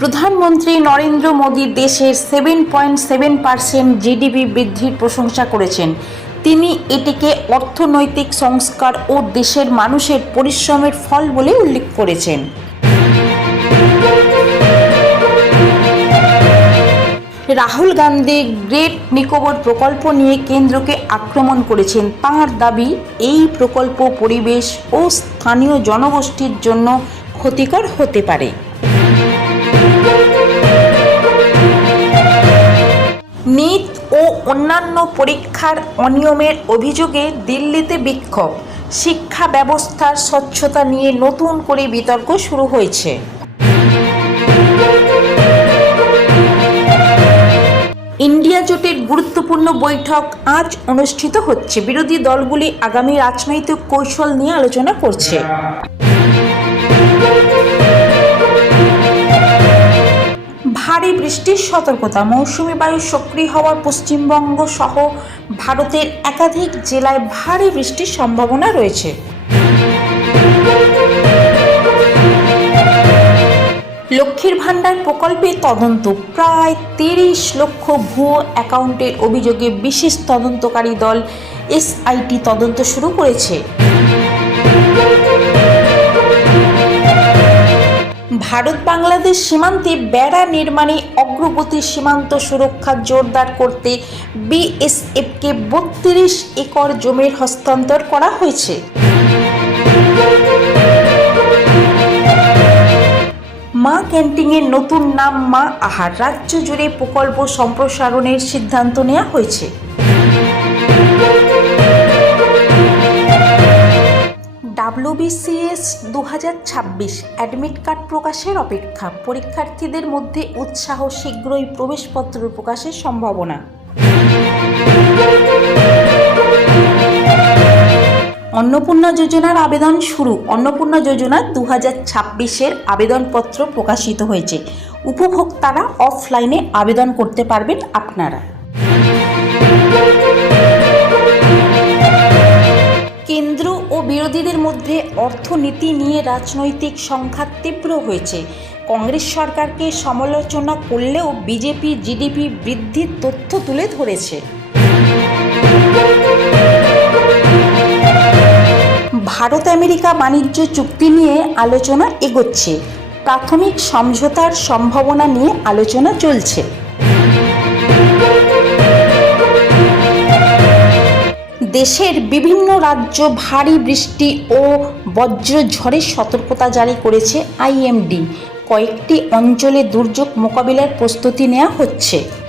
প্রধানমন্ত্রী নরেন্দ্র মোদী দেশের 7.7% জিডিপি বৃদ্ধির প্রশংসা করেছেন। তিনি এটিকে অর্থনৈতিক সংস্কার ও দেশের মানুষের পরিশ্রমের ফল বলে উল্লেখ করেছেন। রাহুল গান্ধী গ্রেট নিকোবর প্রকল্প নিয়ে কেন্দ্রকে আক্রমণ করেছেন। তাঁর দাবি, এই প্রকল্প পরিবেশ ও স্থানীয় জনগোষ্ঠীর জন্য ক্ষতিকর হতে পারে। নিট ও অন্যান্য পরীক্ষার অনিয়মের অভিযোগে দিল্লিতে বিক্ষোভ। শিক্ষা ব্যবস্থার স্বচ্ছতা নিয়ে নতুন করে বিতর্ক শুরু হয়েছে। ইন্ডিয়া জোটের গুরুত্বপূর্ণ বৈঠক আজ অনুষ্ঠিত হচ্ছে। বিরোধী দলগুলি আগামী রাজনৈতিক কৌশল নিয়ে আলোচনা করছে। ভারী বৃষ্টির সতর্কতা। মৌসুমি বায়ু সক্রিয় হওয়ার পশ্চিমবঙ্গ সহ ভারতের একাধিক জেলায় ভারী বৃষ্টির সম্ভাবনা রয়েছে। লক্ষ্মীর ভাণ্ডার প্রকল্পে তদন্ত। প্রায় 30 লক্ষ ভুয়ো অ্যাকাউন্টের অভিযোগে বিশেষ তদন্তকারী দল এসআইটি তদন্ত শুরু করেছে। ভারত বাংলাদেশ সীমান্তে বেড়া নির্মাণে অগ্রগতি। সীমান্ত সুরক্ষা জোরদার করতে বিএসএফকে 32 একর জমির হস্তান্তর করা হয়েছে। মা ক্যান্টিনের নতুন নাম মা আহার। রাজ্য জুড়ে প্রকল্প সম্প্রসারণের সিদ্ধান্ত নেওয়া হয়েছে। WBCS 2026 অ্যাডমিট কার্ড প্রকাশের অপেক্ষা। পরীক্ষার্থীদের মধ্যে উৎসাহ। শীঘ্রই প্রবেশপত্র প্রকাশের সম্ভাবনা। অন্নপূর্ণা যোজনার আবেদন শুরু। অন্নপূর্ণা যোজনা 2026-এর আবেদনপত্র প্রকাশিত হয়েছে। উপভোক্তারা অফলাইনে আবেদন করতে পারবেন আপনারা। কেন্দ্র ও বিরোধীদের মধ্যে অর্থনীতি নিয়ে রাজনৈতিক সংঘাত তীব্র হয়েছে। কংগ্রেস সরকারকে সমালোচনা করলেও বিজেপি জিডিপি বৃদ্ধির তথ্য তুলে ধরেছে। ভারত আমেরিকা বাণিজ্য চুক্তি নিয়ে আলোচনা এগোচ্ছে। প্রাথমিক সমঝোতার সম্ভাবনা নিয়ে আলোচনা চলছে। দেশের বিভিন্ন রাজ্য ভারী বৃষ্টি ও বজ্রঝড়ের সতর্কতা জারি করেছে আইএমডি। কয়েকটি অঞ্চলে দুর্যোগ মোকাবিলার প্রস্তুতি নেওয়া হচ্ছে।